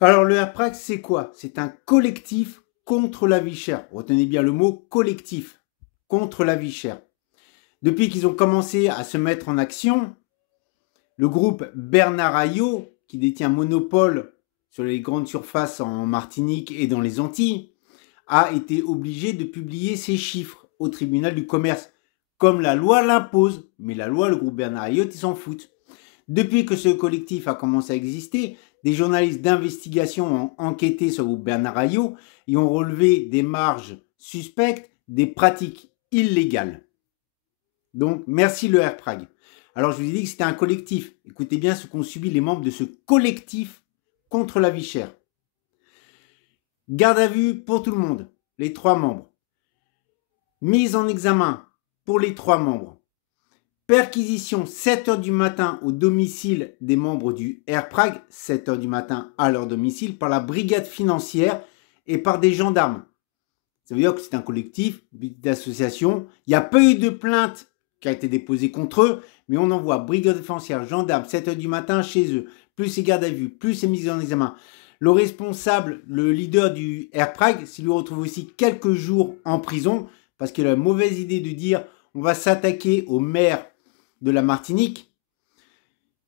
Alors le AirPrag, c'est quoi? C'est un collectif contre la vie chère. Retenez bien le mot collectif, contre la vie chère. Depuis qu'ils ont commencé à se mettre en action, le groupe Bernard Ayot, qui détient un monopole sur les grandes surfaces en Martinique et dans les Antilles, a été obligé de publier ses chiffres au tribunal du commerce, comme la loi l'impose. Mais la loi, le groupe Bernard Ayot, ils s'en foutent. Depuis que ce collectif a commencé à exister, des journalistes d'investigation ont enquêté sur le groupe Bernard Ayot et ont relevé des marges suspectes, des pratiques illégales. Donc, merci le AirPrag. Alors, je vous ai dit que c'était un collectif. Écoutez bien ce qu'ont subi les membres de ce collectif contre la vie chère. Garde à vue pour tout le monde, les 3 membres. Mise en examen pour les 3 membres. Perquisition 7 h du matin au domicile des membres du AirPrag, 7 h du matin à leur domicile, par la brigade financière et par des gendarmes. Ça veut dire que c'est un collectif, une petite association. Il n'y a pas eu de plainte qui a été déposée contre eux, mais on envoie brigade financière, gendarmes, 7 h du matin chez eux, plus ces gardes à vue, plus ces mises en examen. Le responsable, le leader du AirPrag, s'il lui retrouve aussi quelques jours en prison, parce qu'il a la mauvaise idée de dire on va s'attaquer au maire de la Martinique,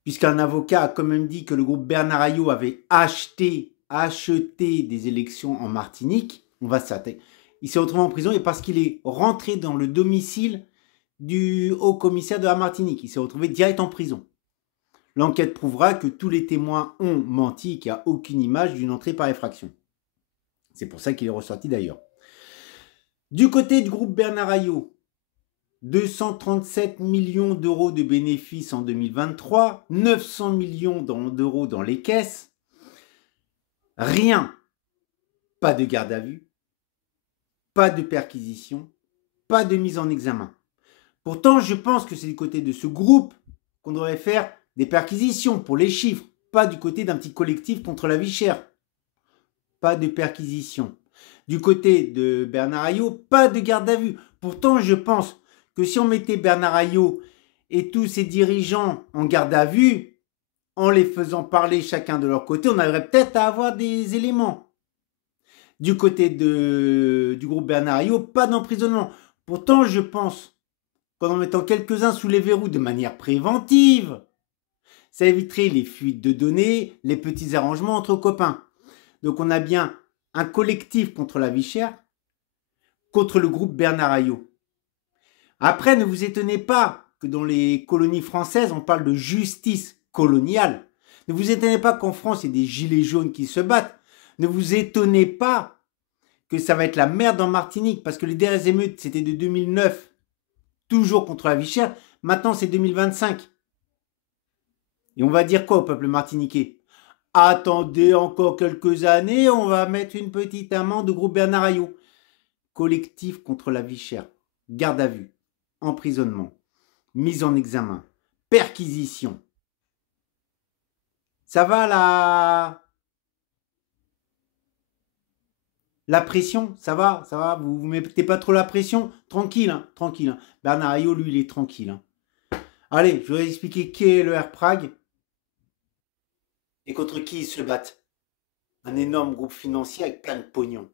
puisqu'un avocat a quand même dit que le groupe Bernard Ayot avait acheté des élections en Martinique. On va s'attaquer. Il s'est retrouvé en prison et parce qu'il est rentré dans le domicile du haut commissaire de la Martinique. Il s'est retrouvé direct en prison. L'enquête prouvera que tous les témoins ont menti et qu'il n'y a aucune image d'une entrée par effraction. C'est pour ça qu'il est ressorti d'ailleurs. Du côté du groupe Bernard Ayot, 237 millions d'euros de bénéfices en 2023, 900 millions d'euros dans les caisses. Rien. Pas de garde à vue, pas de perquisition, pas de mise en examen. Pourtant, je pense que c'est du côté de ce groupe qu'on devrait faire des perquisitions pour les chiffres, pas du côté d'un petit collectif contre la vie chère. Pas de perquisition. Du côté de Bernard Ayot, pas de garde à vue. Pourtant, je pense que si on mettait Bernard Ayot et tous ses dirigeants en garde à vue, en les faisant parler chacun de leur côté, on arriverait peut-être à avoir des éléments. Du côté du groupe Bernard Ayot, pas d'emprisonnement. Pourtant, je pense qu'en mettant quelques-uns sous les verrous de manière préventive, ça éviterait les fuites de données, les petits arrangements entre copains. Donc on a bien un collectif contre la vie chère, contre le groupe Bernard Ayot. Après, ne vous étonnez pas que dans les colonies françaises, on parle de justice coloniale. Ne vous étonnez pas qu'en France, il y ait des gilets jaunes qui se battent. Ne vous étonnez pas que ça va être la merde en Martinique, parce que les dernières émeutes, c'était de 2009, toujours contre la vie chère. Maintenant, c'est 2025. Et on va dire quoi au peuple martiniquais? Attendez encore quelques années, on va mettre une petite amende au groupe Bernard Ayot. Collectif contre la vie chère, garde à vue, emprisonnement, mise en examen, perquisition. Ça va la pression? Ça va, vous mettez pas trop la pression? Tranquille, hein, tranquille. Hein. Bernard Ayot, lui, il est tranquille. Hein. Allez, je vais vous expliquer qui est le AirPrag et contre qui ils se battent. Un énorme groupe financier avec plein de pognon.